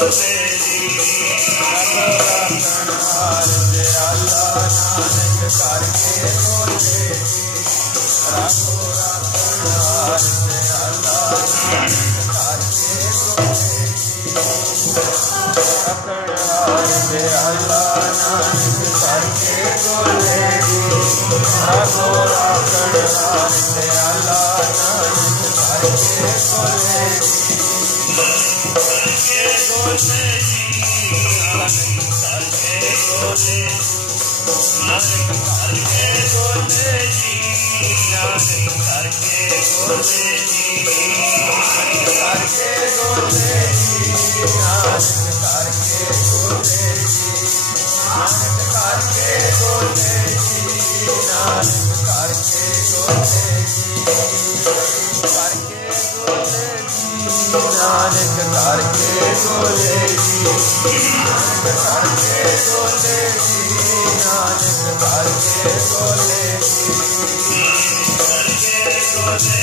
Amen. रखण हार दयाला नानक करके बोले जी। राखो राखण हार दयाला नानक करके बोले जी। करके बोले जी नानक करके बोले। नानक करके बोले जी नानक करके बोले जी। नानक करके बोले जी नानक करके बोले जी। नानक करके बोले जी नानक करके बोले जी। करके बोले जी नानक करके बोले जी। नानक करके बोले जी नानक करके बोले जी। करके बोले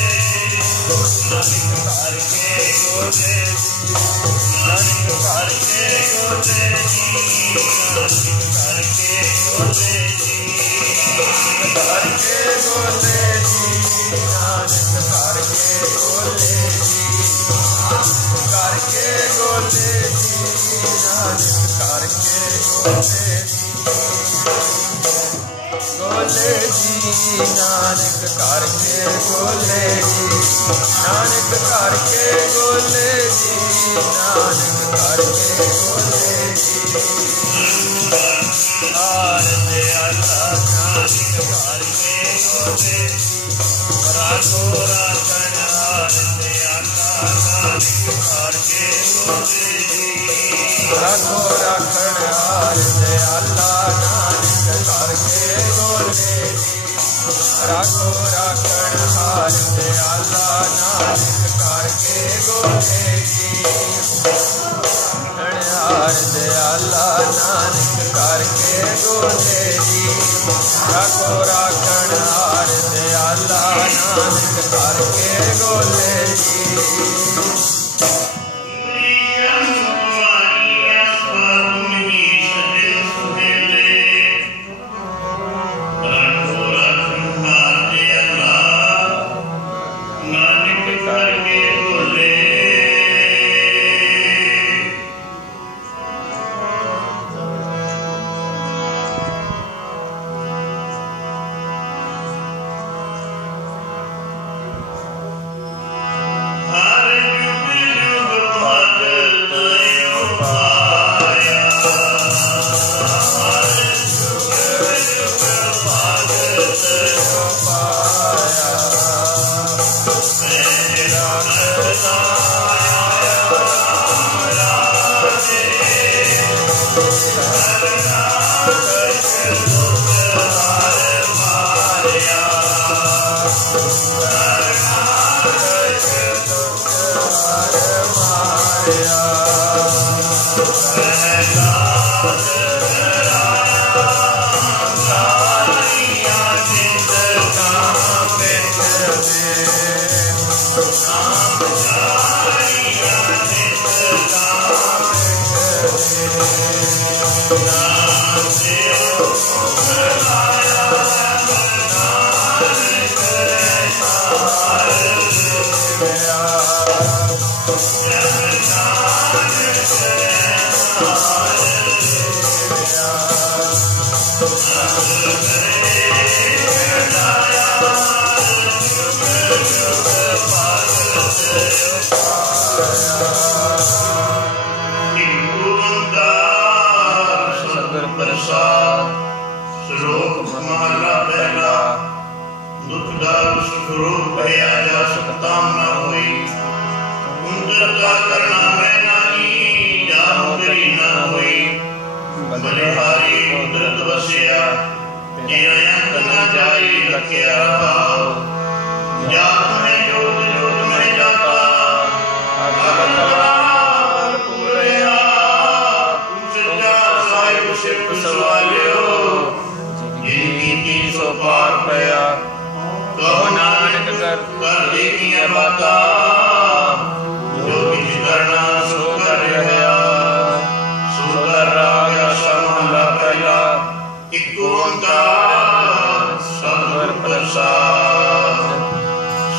नानक करके बोले जी। नानक करके बोले जी नानक करके बोले जी। करके बोले जी नानक करके बोले जी। करके बोले जी नानक करके बोले जी। बोले जी नानक करके बोले जी। नानक करके बोले जी नानक करके बोले जी। हार दयाला नानक करके बोले जी। राखो राखण हार दयाला नानक करके बोले जी। राखो राखण हार दयाला नानक करके बोले जी। राखो राखण हार दयाला नानक करके बोले जी। हार दयाला नानक करके बोले जी। राखो राखण हार दयाला नानक करके बोले जी।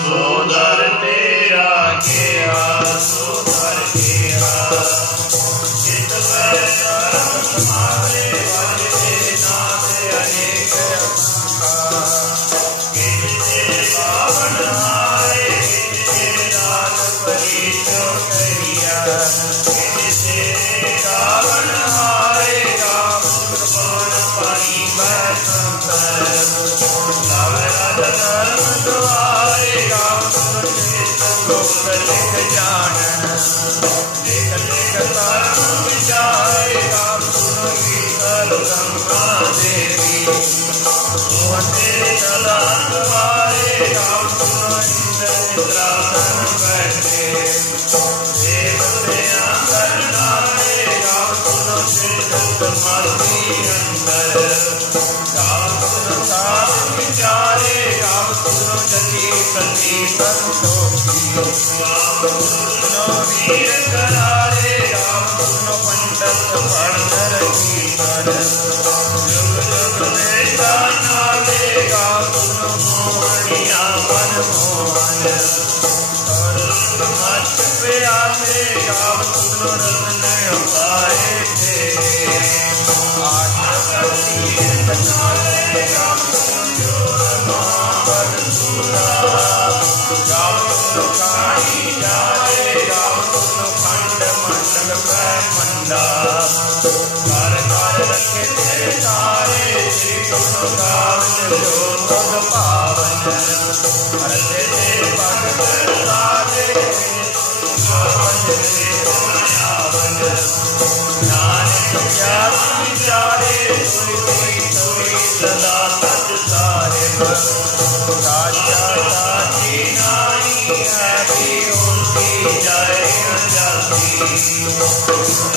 सोदर तेरा रावण हारेगा सुरपन पानी बैसंतर लावे राजा धर्म द्वारेगा सुर लिख जानन लेख लेख कर्म विचारेगा सुन गीतल गंगा देवी मोहते चला द्वारेगा सुन इंद्र इंद्रासन बैठे देवते अंतर नारेगा सुन सिद्धत मर्दी अंतर गाव सुन साध विचारेगा सुन जति सती संतोषी सुनो वीर करारेगा सुनो पंडित पढ़नर कीर्तन जुग जुग बेटा नालेगा सुनो मोहनिया मन मोहन मच पे आलेगा सुनो रत्न पाए थे आज शक्ति नालेगा सुनो जोर महाबल सूरा गाव सुनो खाई जाएगा सुनो खंड मंडल मंडा कर कर रखे तेरे तारे श्री सुनो गावन जो तुझ पावन हरते ते भगत सारे गावन से मायावन नानक क्या विचारे सोई सदा सच साहिब साचा साची नानी आदि उनकी जाए जाती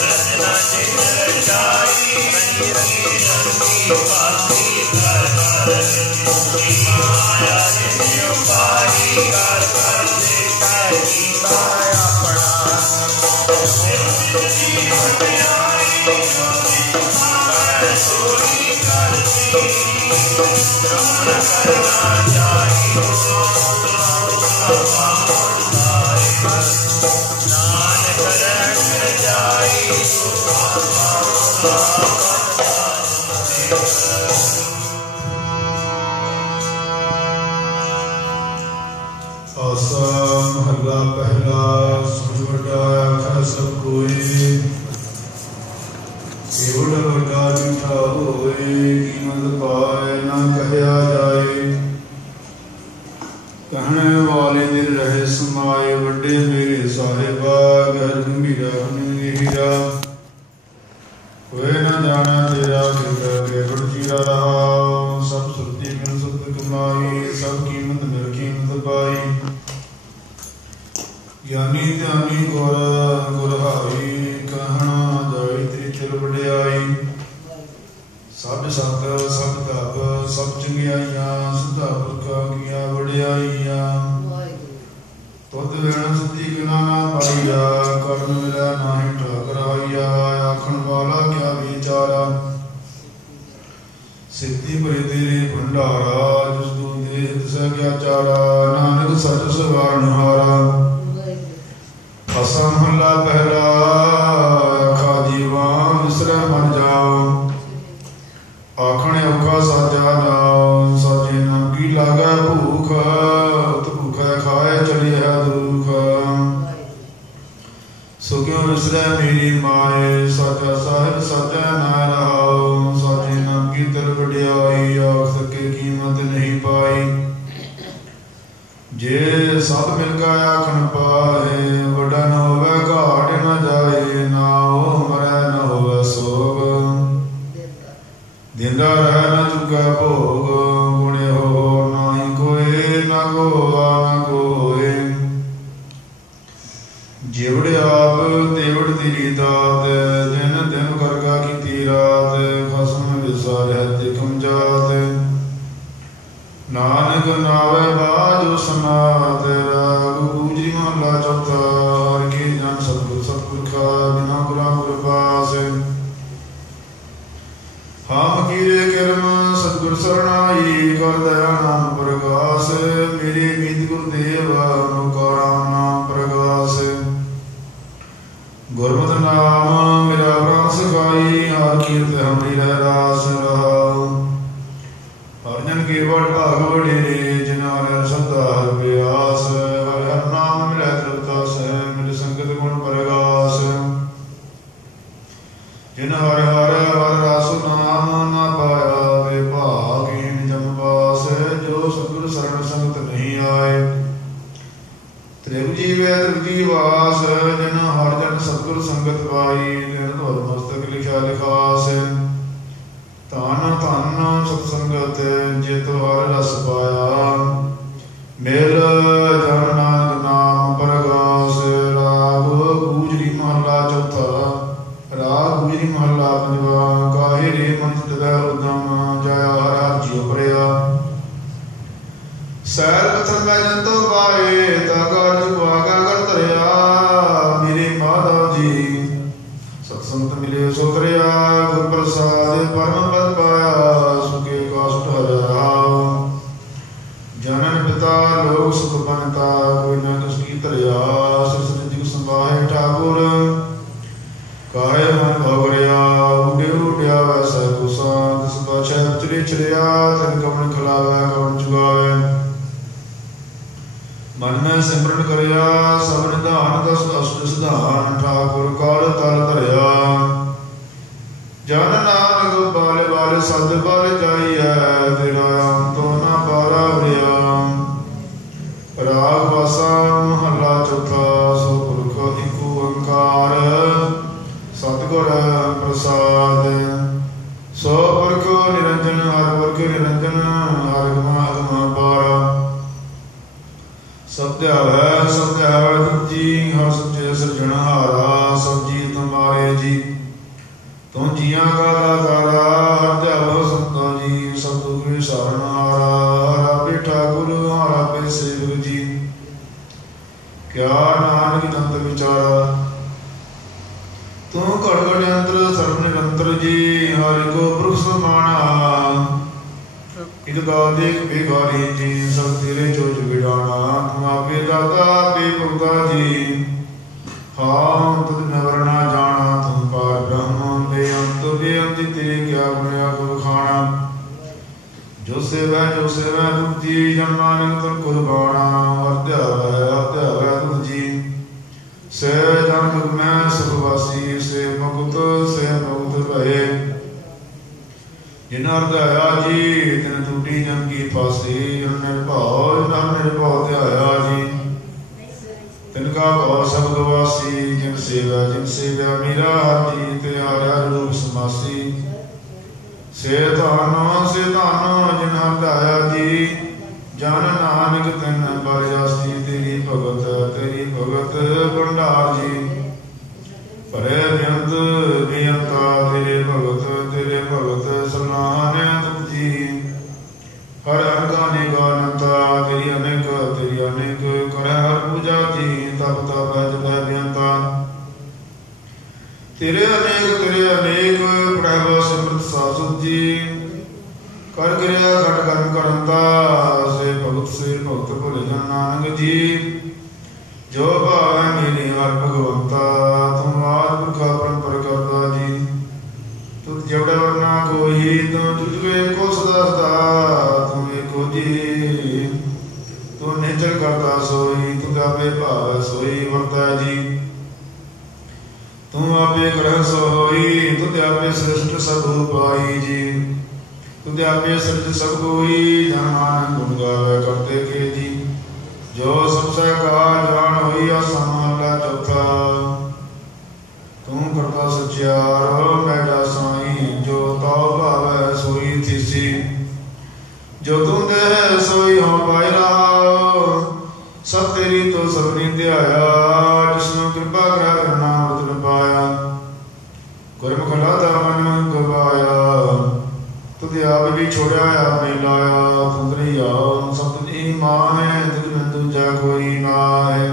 रचना जिन रचाई रंगी रंगी रंगी बाती कर कर माया जिन उपाई कर कर देखा गीता अपना सोई करती रमन करना चाहिए नानक रंग जाई आसा महला पहला सुन वड्डा आखा सब कोई केवल वड्डा झूठा होए कीमत पाए ना कहया जाए कहने वाले दिन रहे समाए वड्डे मेरे साहिबा घर गंभीरा हीरा होए न जाना तेरा केवल जीरा रहा सब सुरती मिल सुत कमाई सब कीमत मिल कीमत पाई ज्ञानी ध्यानी गुरहाई कहना जाई तेरी चिर वड्याई सब सत सब तप सब चंगियाइयां सुधा पुरखा कीਆਂ वड्याइयां तुद वेण सिद्धि गुना ना पाईया कर्म मिला नाहि ठाकर आईया आखण वाला क्या विचारा सिद्धि भरी तेरे भंडारा जिस तू दे तिस क्या चारा नानक सच सवारण हारा फसा महला पहला आखा जीवा विसर मन जाओ आखने औखा साजा नाम साजे नाम की लागे भूख उत भूखा खाए चली है दुख सो क्यों विसरे मेरी माए साजा साहिब साजा ना रहाओ साजे नाम की तिल वड्याई आख सके कीमत नहीं पाई जे सब मिल गया आखन पाए वड्डा न होवे घाट न जाए ना ओ मरै न होवे सोग दिंदा रह न चुका भोग गुणे हो नाही कोई न गोवा न कोई जेवड़ आप तेवड़ तेरी दात दिन दिन करगा की रात खसम विसा रहते कम जात नानक नावे बाजो सनात राग गुजरी महला चौथा हर के जन सतगुर सतगुर का बिना गुरा गुर पास हम कीरे कर्म सतगुर सरना ਜਿਨ ਹਰ ਹਰ ਹਰ ਰਸ ਨਾਮ ਨਾ ਪਾਇਆ ਵੇ ਭਾਗੀਨ ਜਮ ਬਾਸ ਜੋ ਸਤਿਗੁਰ ਸਰਣ ਸੰਗਤ ਨਹੀਂ ਆਏ। ਤ੍ਰਿਗ ਜੀਵੈ ਤ੍ਰਿਗ ਜੀਵਾਸ ਜਿਨ ਹਰ ਜਨ ਸਤਿਗੁਰ ਸੰਗਤ ਪਾਈ ਤਿਨ ਧੁਰ ਮਸਤਕ ਲਿਖਿਆ ਲਿਖਾਸ। ਧਨ ਧਨ ਸਤ ਸੰਗਤ ਜਿਤ ਹਰ ਰਸ ਪਾਇਆ ਮਿਲ ਜਨ ਨਾਨਕ ਨਾਮ ਪਰਗਾਸ। ਰਾਗ ਗੂਜਰੀ ਮਹਲਾ ਚੌਥਾ। ਰਾਗ ਗੂਜਰੀ ਮਹਲਾ ਪੰਜਵਾ। ਕਾਹੇ ਰੇ ਮਨ ਤਦੈ ਉਦਮ ਜਾਇਆ ਹਰ ਜੀਉ ਭਰਿਆ। ਸੈਲ ਪਥਨ ਮੈਂ ਜੰਤੋ ਪਾਏ ਤਾ ਕਾਰਜ ਸੁਭਾਗਾ ਕਰ ਧਰਿਆ। ਮੇਰੇ ਮਾਧਵ ਜੀ ਸਤ ਸੰਗਤ ਮਿਲੇ ਸੋ ਤਰਿਆ। ਗੁਰ ਪ੍ਰਸਾਦ ਪਰਮ ਪਦ ਪਾਇਆ ਸੁਖੇ ਕਾਸ਼ਟ ਹਰਿਆ। ਜਨਨ ਪਿਤਾ ਲੋਕ ਸੁਖ ਬੰਤਾ ਕੋਈ ਨਾ ਕਿਸ ਕੀ ਧਰਿਆ। ਸਿਰ ਜਿਗ ਸੰਭਾਹੇ ਠਾਕੁਰ ਕਾਹੇ ਮਨ ਭਵਰਿਆ। ਉਡੇ ਉਡਿਆ ਵੈਸੈ ਕੁਸਾ ਤਿਸ ਬਾਛੈ ਉਤਰੇ ਚਲਿਆ। ਤਿਨ ਕਮਣ ਖਲਾਵੈ ਕਵਣ ਚੁਗਾਵੈ। ਮਨ ਮੈਂ ਸਿਮਰਨ ਕਰਿਆ ਸਭ ਨਿਧਾਨ ਦਸ ਅਸ਼ਟ ਸਿਧਾਨ। ਠਾਕੁਰ ਕਾਲ ਤਲ ਧਰਿਆ। ਜਨ ਨਾਨਕ ਬਾਲੇ ਬਾਲੇ ਸਦ ਬਲ ਜਾਈਐ ਤੇਰਾ ਅੰਤੋ ਨਾ ਪਾਰਾ ਵਰਿਆ। ਰਾਗ ਵਾਸਾ ਮਹਲਾ ਚੌਥਾ। ਸੋ ਪੁਰਖ ਇਕ ਓੰਕਾਰ ਸਤਿਗੁਰ ਪ੍ਰਸਾਦ। ਸੋ ਪੁਰਖ ਨਿਰੰਜਨ ਹਰਿ ਪੁਰਖ ਨਿਰੰਜਨ ਹਰਿ ਗੁਣਾ ਅਗਮ ਅਪਾਰ। ਸਭ ਧਿਆਵੈ ਸਭ ਧਿਆਵੈ ਤੁਮ ਜੀ ਹਰਿ ਸੱਚੇ ਸਿਰਜਣਹਾਰਾ। ਸਭ ਜੀ ਤੁਮਾਰੇ ਜੀ ਤੂੰ ਜੀਆਂ ਕਾ ਦਾਤਾਰਾ। ਹਰਿ ਧਿਆਵੋ ਸੰਤੋ ਜੀ ਸਭ ਦੁਖ ਵਿਸਾਰਣਹਾਰਾ। ਹਰਿ ਆਪੇ ਠਾਕੁਰ ਹਰਿ ਆਪੇ ਸੇਵਕ ਜੀ ਕਿਆ ਨਾਨਕ ਜੰਤ ਵਿਚਾਰਾ। ਤੂੰ ਘੜ ਘੜ ਅੰਤਰ ਸਰਬ ਨਿਰੰਤਰ ਜੀ ਹਰਿ ਕੋ ਪੁਰਖ ਸਮਾਣਾ। ਇਕ ਦਾਤੇ ਇਕ ਬੇਗਾਰੀ ਜੀ ਸਭ ਤੇਰੇ ਚੋਜ ਵਿਡਾਣਾ। ਤੂੰ ਆਪੇ ਦਾਤਾ ਆਪੇ ਭੁਗਤਾ ਜੀ ਹਾਂ ਤੁਧ ਨਵਰ ਨਾ ਜਾਣਾ। ਤੂੰ ਪਾਰ ਬ੍ਰਹਮ ਬੇਅੰਤ ਬੇਅੰਤੀ ਤੇਰੇ ਕਿਆ ਗੁਣਿਆ ਗੁਰ ਖਾਣਾ। ਜੋ ਸੇਵੈ ਤੁਮ ਜੀ ਜਨ ਨਾਨਕ ਤੁਮ ਕੁਰਬਾਨਾ। ਹਰਿ ਧਿਆਵੈ ਤੁਮ ਜੀ ਸੇ ਜਨ ਮੁਖ ਮੈਂ ਸੁਖ ਵਾਸੀ। ਸੇ ਮੁਕਤ ਭਏ ਜਿਨ ਹਰਿ ਧਿਆਇਆ ਜੀ ਤਿਨ ਟੂਟੀ ਜਮ ਕੀ ਫਾਸੀ। ਹਰਿ ਨਿਰਭਉ ਧਿਆਇਆ ਜੀ ਤਿਨ ਕਾ ਭਉ ਸਭ ਗਵਾਸੀ। ਜਿਨ ਸੇਵਿਆ ਮੇਰਾ ਹਰਿ ਜੀ ਤੇ ਹਾਰਿਆ ਰੂਪ ਸਮਾਸੀ। ਸੇ ਧਨ ਜਿਨ ਹਰਿ ਧਿਆਇਆ ਜੀ ਜਨ ਨਾਨਕ ਤਿਨ ਬਲ ਜਾਸੀ। ਤੇਰੀ ਭਗਤ ਭੰਡਾਰ ਜੀ ਭਰੇ ਬੇਅੰਤਾ। ਤੇਰੇ ਭਗਤ ਸਲਾਹਨਿ ਤੁਮ ਜੀ ਹਰਿ ਅਨਗਾਨੇ ਗਾਨੰਤਾ। ਤੇਰੀ ਅਨੇਕ ਕਰੈ ਹਰ ਪੂਜਾ ਜੀ ਤਪ ਜਪੈ ਬੇਅੰਤਾ। ਤੇਰੇ ਅਨੇਕ ਪ੍ਰਭ ਸਿਮਰਤ ਸਾਸੁਤ ਜੀ ਕਰ ਕਿਰਿਆ ਘਟ ਕਰਮ ਕਰੰਤਾ। ਸੇ ਭਗਤ ਭੁਲ ਜਨ ਨਾਨਕ ਜੀ ਜੋ ਭਾਵੈ ਮੇਰੇ ਹਰਿ ਭਗਵੰਤਾ। ਤੂੰ ਆਦਿ ਪੁਰਖਾ ਪਰੰਪਰ ਕਰਤਾ ਜੀ ਤੁਧ ਜਵੜਾ ਵਰਨਾ ਕੋਈ। ਤੂੰ ਤੁਝੇ ਕੋ ਸਦਾ ਸਦਾ ਤੂੰ ਏਕੋ ਜੀ। ਤੂੰ ਨਿਚਲ ਕਰਤਾ ਸੋਈ ਤੂੰ ਆਪੇ ਭਾਵੈ ਸੋਈ ਵਰਤੈ ਜੀ। ਤੂੰ ਆਪੇ ਕਰਹਿ ਸੋ ਹੋਈ ਤੁਧ ਆਪੇ ਸ੍ਰਿਸ਼ਟ ਸਭ ਉਪਾਈ ਜੀ। ਤੁਧ ਆਪੇ ਸਿਰਜ ਸਭ ਕੋਈ ਜਨ ਨਾਨਕ ਗੁਣ ਗਾਵੈ ਕਰਤੇ ਕੇ ਜੀ। ਜੋ ਸਭ ਸਹਿ ਕਾਜ ਜਾਣ ਹੋਈ ਆਸਾ ਮਹਲਾ ਚੌਥਾ। ਤੂੰ ਕਰਤਾ ਸਚਿਆਰ ਮੈਡਾ ਸਾਈ ਜੋ ਤਉ ਭਾਵੈ ਸੋਈ ਥੀਸੀ। ਜੋ ਤੂੰ ਦੇ ਸੋਈ ਹੋ ਪਾਈ ਰਹਾਉ ਸਭ ਤੇਰੀ ਤੋ ਸਭਨੀ ਧਿਆਇਆ। ਜਿਸਨੂੰ ਕਿਰਪਾ ਕਰੈ ਕਰਨਾ ਅੰਮ੍ਰਿਤ ਪਾਇਆ। ਗੁਰਮੁਖ ਲਾਦਾ ਮਨ ਗਵਾਇਆ ਤੁਧ ਆਪ ਵੀ ਛੋੜਿਆ ਆਪੇ ਲਾਇਆ। ਤੂੰ ਦਰਿਆਉ ਸਭ ਤੁਝੀ ਮਾਹੈ ਤੁਝ ਬਿਨ ਦੂਜਾ ਕੋਈ ਨਾਹੈ।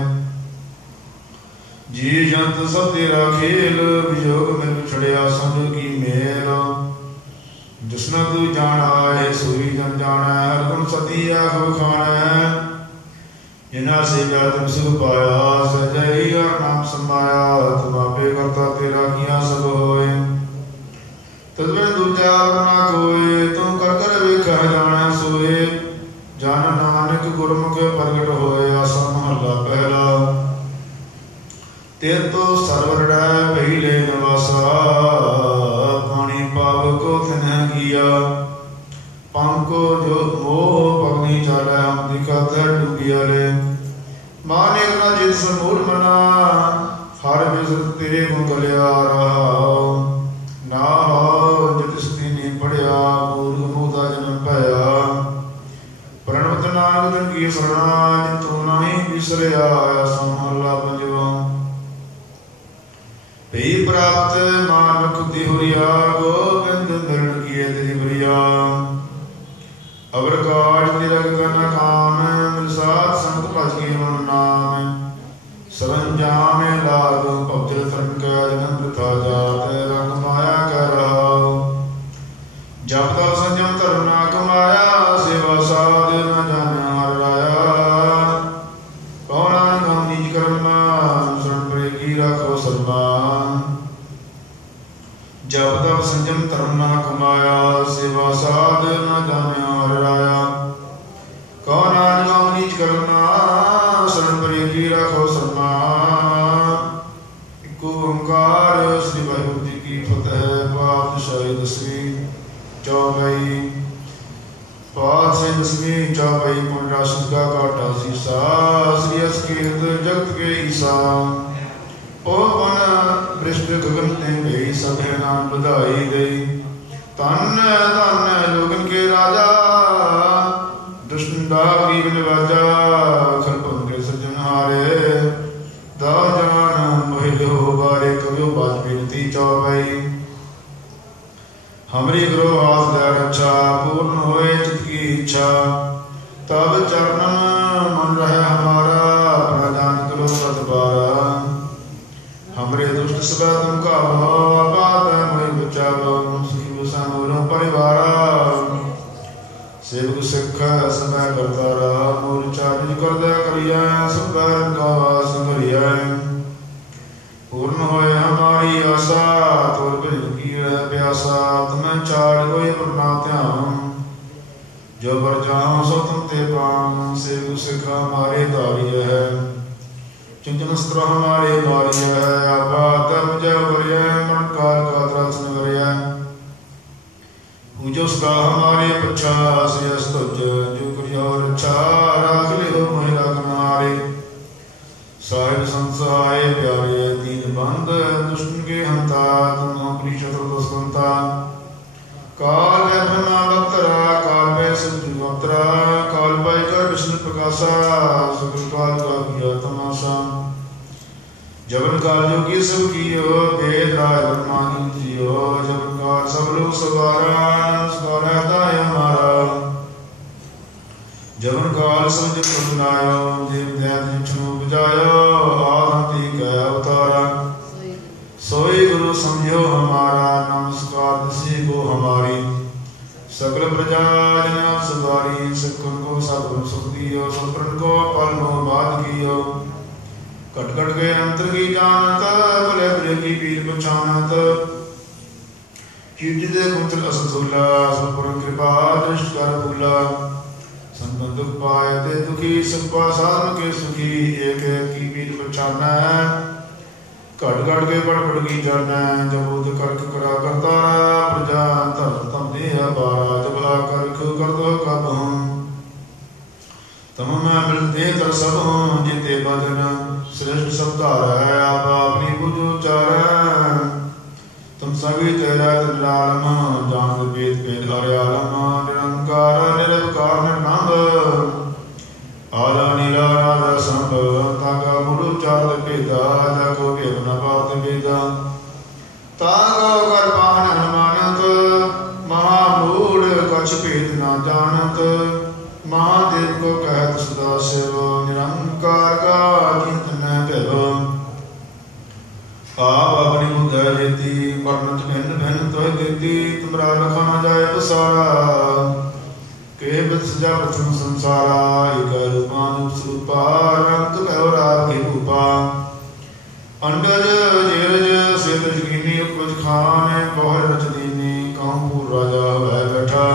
ਜੀ ਜੰਤ ਸਭ ਤੇਰਾ ਖੇਲ ਵਿਜੋਗ ਮੈਨੂੰ ਛੜਿਆ ਸਮਝ ਕੀ ਮੇਲ। ਜਿਸਨੂੰ ਤੂੰ ਜਾਣਾ ਹੈ ਸੋਈ ਜਨ ਜਾਣੈ। ਹਰਿ ਗੁਣ ਸਤੀ ਆਖੋ ਖਾਣੈ ਜਿਨਾ ਸੇਵਿਆ ਤਿਨ ਸੁਖ ਪਾਇਆ। ਸਜਈ ਹਰਿ ਨਾਮ ਸਮਾਇਆ ਤੁਮ ਆਪੇ ਕਰਤਾ ਤੇਰਾ ਕੀਆ ਸਭ ਹੋਏ। ਤਦ ਬਿਨ ਦੂਜਾ ਨਾ ਕੋਈ ਤੂੰ ਕਰ ਕਰ ਵੇਖੈ ਜਾਣੈ ਸੋਏ। ਜਨ ਨਾਨਕ ਗੁਰਮੁਖ ਪ੍ਰਗਟ ਹੋਏ। ਆਸਾ ਮਹਲਾ ਪਹਿਲਾ। ਤੇਰ ਤੋ ਸਰਵਰੜੈ ਪਹਿਲੇ ਨਵਾਸਾ। भक्ति हुरिया गोविंद मिलन किए तेरी बरिया अवर काज तिलक करना काम मिल साथ संत भज के मन नाम सरंजाम लाग पवजल तन का जन्म प्रथा जात रंग माया कर रहा जब तक संयम धर्म ना कमाया सेवा साध न जाने हर राया कौन गम निज कर्म शरण परेगी रखो सरमा जब तक संयम धर्म ना कमाया सेवा साध न जाने हर राया कौन गम निज कर्म शरण परेगी रखो सरमा इको ओंकार श्री वाहिगुरु जी की फतेह पातशाही दसवीं चौपाई पातशाही दसवीं चौपाई पुण्य राशि का काटा शीशा श्री अस्केत जगत के ईसा ओ मन वृष्ट गगन ते गई सब है नाम बधाई गई धन धन लोगन के राजा दुष्टा वीर निवाजा खलपन के सज्जनहारे दा जान महिलो बारे कवियो बाज बिनती चौपाई हमरी गुरु हाथ दया रक्षा पूर्ण होए चित की इच्छा तब चरणन मन रहे हमारा अपना दान करो सतबारा हमरे दुष्ट सब तुम का भाव बात है मोहि बचाओ सुखी भूषण मोरो परिवारा सेवक सिख समय करता रहा मोर चार्ज कर दया करिया सब का वास करिया पूर्ण होए हमारी आशा तोर बिन की प्यासा तुम्हें चाड़ कोई अपना ध्यान जो बर जाओ सो तुम ते पाम सेवक सिख हमारे दारिय है चिंतन स्त्र हमारे बारिय है आपा धर्म जय करिय मन काल का त्रासन करिय पूजो सदा हमारे पच्छा श्री स्तुज जो करियो रक्षा राख लियो महिला कमारे साहिब संसहाय प्यारे दीन बंद दुष्टन के हंता तुम अपनी शत्रु दुष्मंता काल है ब्रह्मा बक्तरा काल में सिद्धि बक्तरा काल पाई कर विष्णु प्रकाशा सकल काल का किया तमाशा जबन काल जो की सब कियो वेद राय ब्रह्मा जियो जबन काल सब लोग सवारा सवारा दाय हमारा जबन काल सब जब बनायो देव दैत जिष्णु बजायो आरती का अवतारा सोई गुरु समझो हमारा नमस्कार दसी को हमारी सकल प्रजा जन सवारी सकल को सब सुख दियो संतन को पल को बात कियो कट कट के अंतर की जानत भले बुरे की पीर पहचानत कीर्ति दे कुंतल असंतुला संपूर्ण कृपा दृष्ट कर भूला संत दुख पाए ते दुखी सुख साधन के सुखी एक एक की पीर पहचाना घट घट के पड़ पड़ की जाना जब उद करक करा करता प्रजा धर्म तम दे बारा जब आ करक कर दो कब हम तम मैं मिलते तर सब हूँ जीते बदन श्रेष्ठ सब धारा है आप अपनी बुझ उच्चार तुम सभी तेरा दिलालम जान वेद वेद हरियालम निरंकार निरवकार निर्नंद आला नीला राधा संभव ताका मुरु चार पेदा जाको भेद न पात वेदा ताको कर पान अनुमानत महामूढ़ कछ भेद न जानत महादेव को कहत सदा शिव निरंकार का चिंतन भैव आप अपनी बुद्ध लेती वर्णत भिन्न भिन्न तो देती तुमरा रखा न जाए पसारा के सजा प्रथम संसारा एक रूपानुप स्वरूपा रंग भैवरा के रूपा अंडज जेरज सेतज कीनी उपज खान बहुर रच दीनी कहूँ राजा वह बैठा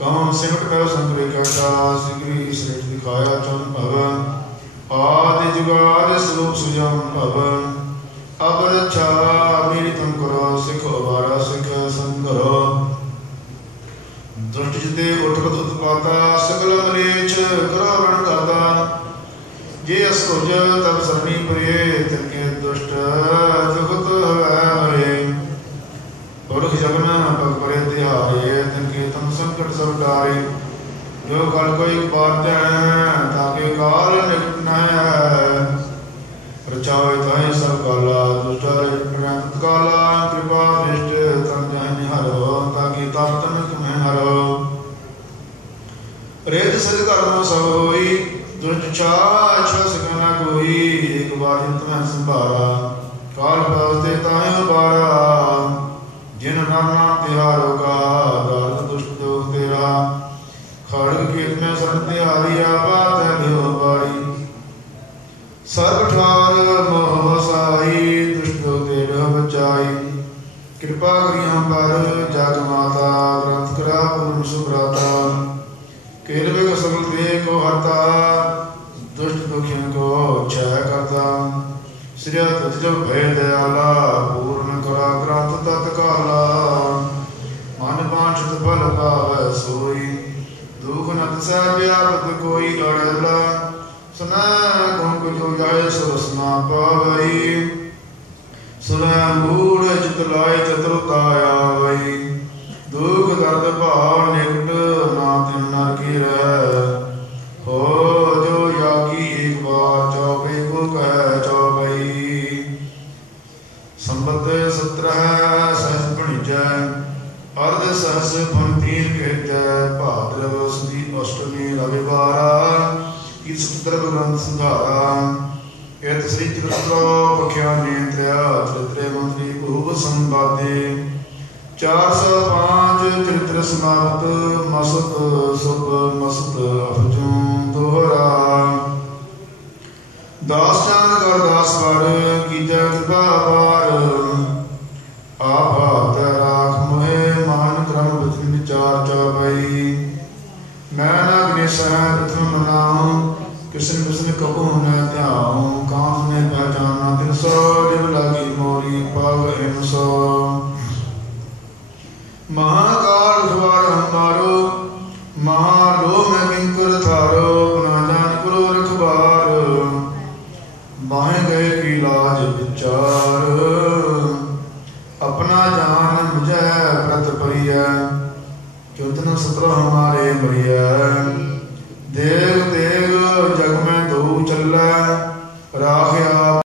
कहूँ सिमट कर संग्रह कटा सिगरी श्रेष्ठ दिखाया चम भवन आदि जुगाद स्वरूप सुजम भवन अब रक्षा मेरी तुम करो सिख अबारा सिख संकरो दुष्ट जिते उठकत उत्पाता सकल मलेच करो रण गाता जे असुज तब सरणी प्रिय तिनके दुष्ट दुखत हरे पुरख जगन पग परे तिहारे तिनके तम संकट सब डारे जो काल कोई बात ताके काल निकट न रचावे ताहि सब काला दुष्ट काला कृपा निज सिद्ध कर्म सब होई, दुष्ट छा सकना कोई। एक बार तुम्हें संभारा, काल पहुँचते ताहे उबारा। जिन नाम तिहारो का, दारुक दुष्ट दोग तेरा। खड़ग कीट में शरण तिहारी, बात है लियो बारी। सर्व ठार मोह बसाई, दुष्ट दोग तेरा बचाई। कृपा करी हम पर जग माता, ग्रंथ करा पूर्ण सुभ्राता। केलवे को सकल देह को हरता, दुष्ट दुखियों को क्षय करता। श्री तुझ जब भय दयाला, पूर्ण करा ग्रंथ तत्काला। मन वांछित फल पावै सोई, दुख नत सह व्यापत कोई। अड़ला सुना गुण जो जाय सो सुना पावई। सुना मूढ़ चित लाय चतुरता आवई। दुख दर्द भाव निकट, ना तिन नर की रह। हो जो यागी एक बार, चौबे को कह चौबई। संबत 17 सहस भणिजै, अर्ध सहस फन 3 कहजै। भाद्रव सुदी अष्टमी रविवारा, की सतद्रव ग्रंथ सुधारा। इत श्री चरित्र पख्या नेत्र्या, चरित्रे मंत्री खूब संवादे। 405 चरित्र समाप्त, मसत सुख मसत अफजू दोहरा। दास चंद कर दास पर, कीजै कृपा अपार। आप राख मोहे, मान क्रम वचन विचार चौबई। मैं न गणेश प्रथम नाम, कृष्ण कृष्ण कबू न ध्याऊं। कांत ने पहचाना 300, जब लगी मोरी पग 100। महाकाल द्वार हमारो, महालो में किंकर थारो। अपना जान करो रखबार, बाहें गए की लाज विचार। अपना जान मुझे व्रत परिय, कीर्तन 17 हमारे बढ़िया। देव देव